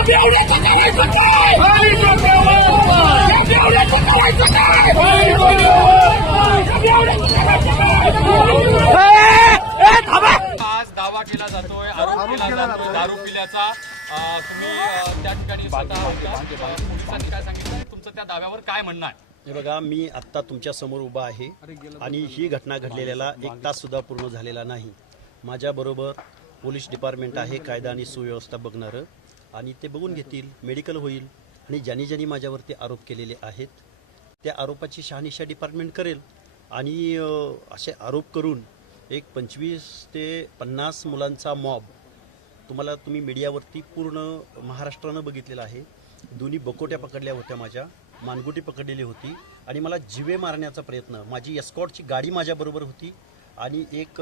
दावा केला जातोय आरोप केला जातोय दारू पिल्याचा तुम्ही त्या ठिकाणी पोलिसांनी काय सांगितलं तुमचं त्या दाव्यावर काय म्हणणं आहे हे बघा मी आत्ता तुमच्या समोर उभा आहे आणि ही घटना घडलेल्याला एक तास सुद्धा पूर्ण झालेला नाही माझ्याबरोबर पोलीस डिपार्टमेंट आहे कायदा आणि सुव्यवस्था बघणारं आणि ते बघून घेतील मेडिकल होईल आणि ज्यांनी ज्यांनी माझ्यावरती आरोप केलेले आहेत त्या आरोपाची शहानिशा डिपार्टमेंट करेल आणि असे आरोप करून एक पंचवीस ते पन्नास मुलांचा मॉब तुम्हाला तुम्ही मीडियावरती पूर्ण महाराष्ट्रानं बघितलेला आहे दोन्ही बकोट्या पकडल्या होत्या माझ्या मानगुटी पकडलेली होती आणि मला जिवे मारण्याचा प्रयत्न माझी एस्कॉटची गाडी माझ्याबरोबर होती आणि एक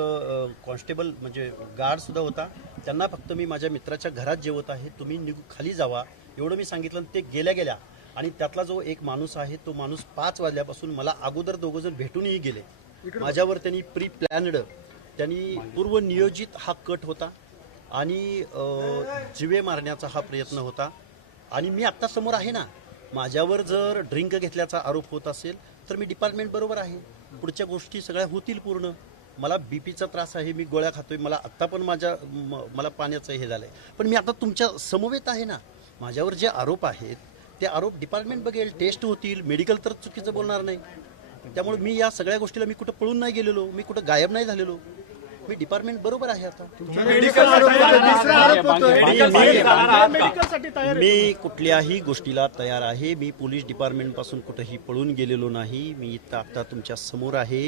कॉन्स्टेबल म्हणजे गार्ड सुद्धा होता त्यांना फक्त मी माझ्या मित्राच्या घरात जेवत आहे तुम्ही निघू खाली जावा एवढं मी सांगितलं ते गेल्या गेल्या आणि त्यातला जो एक माणूस आहे तो माणूस पाच वाजल्यापासून मला अगोदर दोघंजण भेटूनही गेले माझ्यावर त्यांनी प्री प्लॅनड त्यांनी पूर्वनियोजित हा कट होता आणि जिवे मारण्याचा हा प्रयत्न होता आणि मी आत्ता समोर आहे ना माझ्यावर जर ड्रिंक घेतल्याचा आरोप होत असेल तर मी डिपार्टमेंट बरोबर आहे पुढच्या गोष्टी सगळ्या होतील पूर्ण मला बी पीचा त्रास आहे मी गोळ्या खातोय मला आत्ता पण माझ्या मला पाण्याचं हे झालं आहे पण मी आता तुमच्या समवेत आहे ना माझ्यावर जे आरोप आहेत ते आरोप डिपार्टमेंट बघेल टेस्ट होतील मेडिकल तर चुकीचं बोलणार नाही त्यामुळे मी या सगळ्या गोष्टीला मी कुठं पळून नाही गेलेलो मी कुठं गायब नाही झालेलो मी डिपार्टमेंट बरोबर आहे आता मी कुठल्याही गोष्टीला तयार आहे मी पोलीस डिपार्टमेंट पासून कुठेही पळून गेलेलो नाही मी आता तुमच्या समोर आहे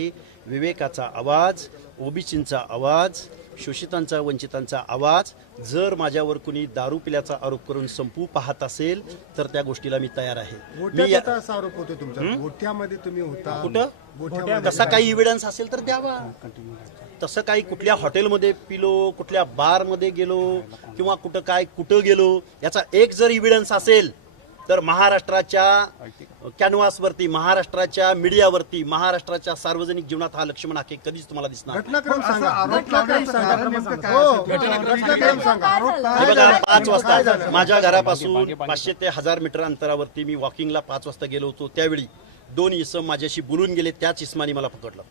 विवेकाचा आवाज ओबीसींचा आवाज शोषितांचा वंचितांचा आवाज जर माझ्यावर कुणी दारू पिल्याचा आरोप करून संपू पाहत असेल तर त्या गोष्टीला मी तयार आहे मी आरोप होतो तुमचा तुम्ही होता कुठं कसा काही इव्हिडन्स असेल तर द्यावा तसं काही कुठल्या हॉटेलमध्ये पिलो कुठल्या बारमध्ये गेलो किंवा कुठं काय कुठं गेलो याचा एक जर इव्हिडन्स असेल तर महाराष्ट्राच्या कॅनव्हासवरती महाराष्ट्राच्या मीडियावरती महाराष्ट्राच्या सार्वजनिक जीवनात हा लक्ष्मण आखे कधीच तुम्हाला दिसणार पाच वाजता माझ्या घरापासून पाचशे ते हजार मीटर अंतरावरती मी वॉकिंगला पाच वाजता गेलो होतो त्यावेळी दोन इसम माझ्याशी बोलून गेले त्याच इस्मानी मला पकडलं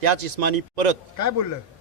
त्याच इस्मानी परत काय बोललं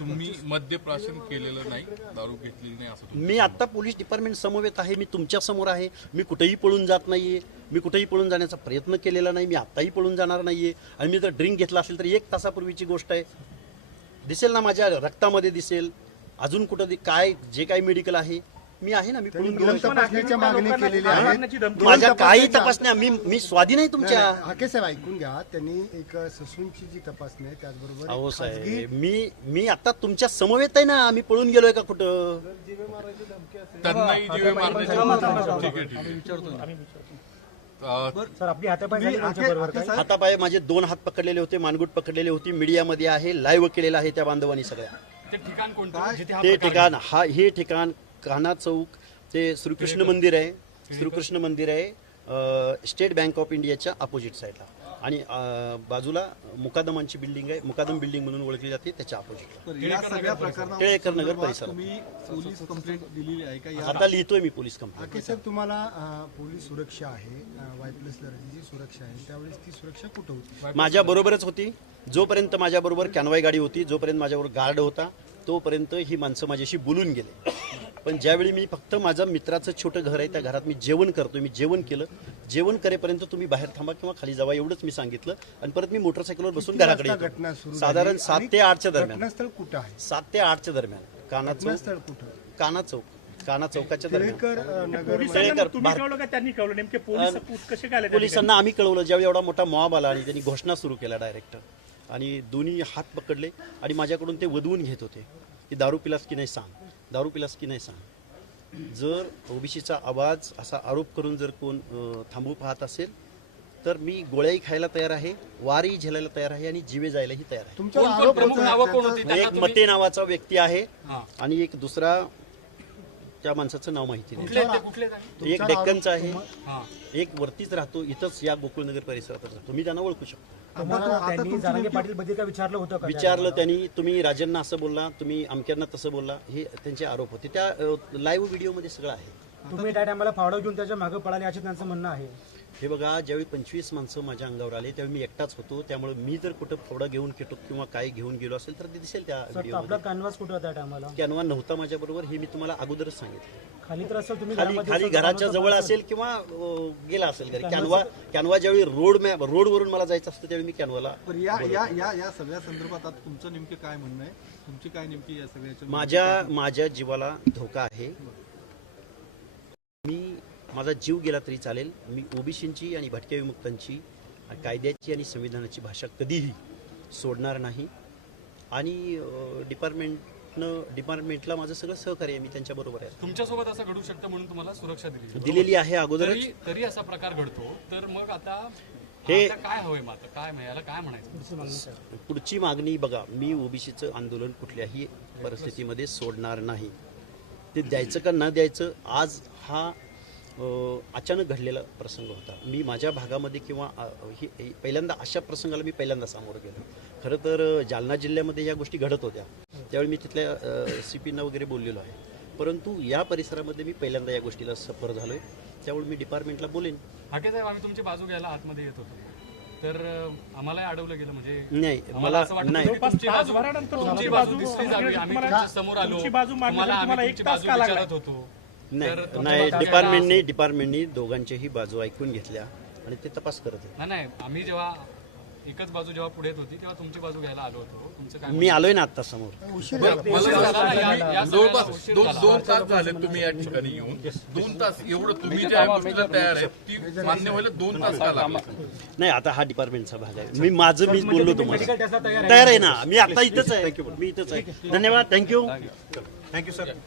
तुम्ही प्राशन केलेलं नाही दारू घेतलेली नाही मी आता पोलीस डिपार्टमेंट समवेत आहे मी तुमच्या समोर आहे मी कुठेही पळून जात नाहीये मी कुठेही पळून जाण्याचा प्रयत्न केलेला नाही मी आत्ताही पळून जाणार नाहीये आणि मी जर ड्रिंक घेतला असेल तर एक तासापूर्वीची गोष्ट आहे दिसेल ना माझ्या रक्तामध्ये दिसेल अजून कुठं काय जे काही मेडिकल आहे मी आहे ना मी दोन तपासण्याच्या मागणी केलेली आहे माझ्या काही तपासण्या मी मी स्वाधी नाही तुमच्या हाके साहेब ऐकून घ्या त्यांनी एक ससूनची जी तपासणी आहे त्याचबरोबर हो साहेब मी मी आता तुमच्या समवेत आहे ना मी पळून गेलोय का कुठं हातापाय माझे दोन हात पकडलेले होते मानगुट पकडलेले होती मीडियामध्ये आहे लाईव्ह केलेला आहे त्या बांधवांनी सगळ्या ते ठिकाण कोणतं ते ठिकाण हा हे ठिकाण कान्हा चौक ते श्रीकृष्ण मंदिर आहे श्रीकृष्ण मंदिर आहे स्टेट बँक ऑफ इंडियाच्या अपोजिट साईडला आणि बाजूला मुकादमांची बिल्डिंग आहे मुकादम बिल्डिंग म्हणून ओळखली जाते त्याच्या अपोजिट टिळेकर नगर परिसर आता लिहितोय मी पोलीस कंप्लेंट सर तुम्हाला पोलीस सुरक्षा आहे सुरक्षा आहे त्यावेळेस ती सुरक्षा कुठे होती माझ्या बरोबरच होती जोपर्यंत माझ्याबरोबर कॅनवाई गाडी होती जोपर्यंत माझ्याबरोबर गार्ड होता तोपर्यंत ही माणसं माझ्याशी बोलून गेले पण ज्यावेळी मी फक्त माझ्या मित्राचं छोटं घर आहे त्या घरात मी जेवण करतो मी जेवण केलं जेवण करेपर्यंत तुम्ही बाहेर थांबा किंवा खाली जावा एवढंच मी सांगितलं आणि परत मी मोटरसायकलवर बसून घराकडे साधारण सात ते आठच्या दरम्यान कुठं आहे सात ते आठच्या दरम्यान काना चौक काना चौक काना चौकाच्या दरम्यान पोलिसांना आम्ही कळवलं ज्यावेळी एवढा मोठा मॉब आला आणि त्यांनी घोषणा सुरू केला डायरेक्ट आणि दोन्ही हात पकडले आणि माझ्याकडून ते वधवून घेत होते की दारू पिलास की नाही सांग दारू पिलास की नाही सांग जर ओबीसीचा आवाज असा आरोप करून जर कोण थांबू पाहत असेल तर मी गोळ्याही खायला तयार आहे वारही झेलायला तयार आहे आणि जीवे जायलाही तयार आहे एक मते नावाचा व्यक्ती आहे आणि एक दुसरा त्या माणसाचं नाव माहिती नाही एक डेक्कनचा आहे एक वरतीच राहतो इथंच या गोकुळनगर परिसरातच राहतो मी त्यांना ओळखू शकतो पाटील विचारलं होतं विचारलं त्यांनी तुम्ही राजांना असं बोलला तुम्ही अमक्यांना तसं बोलला हे त्यांचे आरोप होते त्या लाईव्ह मध्ये सगळं आहे तुम्ही त्या टायमाला फावडा घेऊन त्याच्या मागे पडाले असे त्यांचं म्हणणं आहे हे बघा ज्यावेळी पंचवीस माणसं माझ्या अंगावर आले त्यावेळी मी एकटाच होतो त्यामुळे मी जर कुठं फोडा घेऊन किटो किंवा काय घेऊन गेलो असेल तर ते दिसेल त्या कॅनव्हास कुठं होता टायमाला कॅनवा नव्हता माझ्याबरोबर हे मी तुम्हाला अगोदरच सांगितलं खाली तर असेल तुम्ही खाली घराच्या जवळ असेल किंवा गेला असेल घरी कॅनवा कॅनवा ज्यावेळी रोड मॅप वरून मला जायचं असतं त्यावेळी मी कॅनवाला या या या या सगळ्या संदर्भात तुमचं नेमकं काय म्हणणं आहे तुमची काय नेमकी या सगळ्याच्या माझ्या माझ्या जीवाला धोका आहे मी माझा जीव गेला तरी चालेल मी ओबीसींची आणि भटक्या विमुक्तांची कायद्याची आणि संविधानाची भाषा कधीही सोडणार नाही आणि डिपार्टमेंटनं डिपार्टमेंटला माझं सगळं सहकार्य मी त्यांच्याबरोबर आहे तुमच्यासोबत असं घडू शकतं म्हणून तुम्हाला सुरक्षा दिली दिलेली आहे अगोदर तरी असा प्रकार घडतो तर मग आता हे काय हवंय मात्र काय याला काय म्हणायचं पुढची मागणी बघा मी ओबीसीचं आंदोलन कुठल्याही परिस्थितीमध्ये सोडणार नाही ते द्यायचं का न द्यायचं आज हा अचानक घडलेला प्रसंग होता मी माझ्या भागामध्ये किंवा ही पहिल्यांदा अशा प्रसंगाला मी पहिल्यांदा सामोरं गेलो खरं तर जालना जिल्ह्यामध्ये या गोष्टी घडत होत्या त्यावेळी मी तिथल्या सी पींना वगैरे बोललेलो आहे परंतु या परिसरामध्ये मी पहिल्यांदा या गोष्टीला सफर झालो त्यामुळे मी डिपार्टमेंटला बोलेन आम्ही तुमची बाजू घ्यायला आतमध्ये येत होतो तर आम्हाला अडवलं गेलं म्हणजे नाही मला नाही बाजू समोर आलो मला एक होतो नाही डिपार्टमेंटनी डिपार्टमेंटनी दोघांच्याही बाजू ऐकून घेतल्या आणि ते तपास करत होते नाही नाही आम्ही जेव्हा एकच बाजू जेव्हा पुढे येत होती तेव्हा तुमची बाजू घ्यायला आलो होतो काय मी आलोय ना आता समोर जवळपास दोन दोन तास झाले तुम्ही या ठिकाणी येऊन दोन तास एवढं तुम्ही ज्या तयार आहे ती मान्य व्हायला दोन तास लागला नाही आता हा डिपार्टमेंटचा भाग आहे मी माझं मी म्हणजे बोललो तुम्हाला तयार आहे ना मी आता इथंच आहे मी इथंच आहे धन्यवाद थँक्यू थँक्यू सर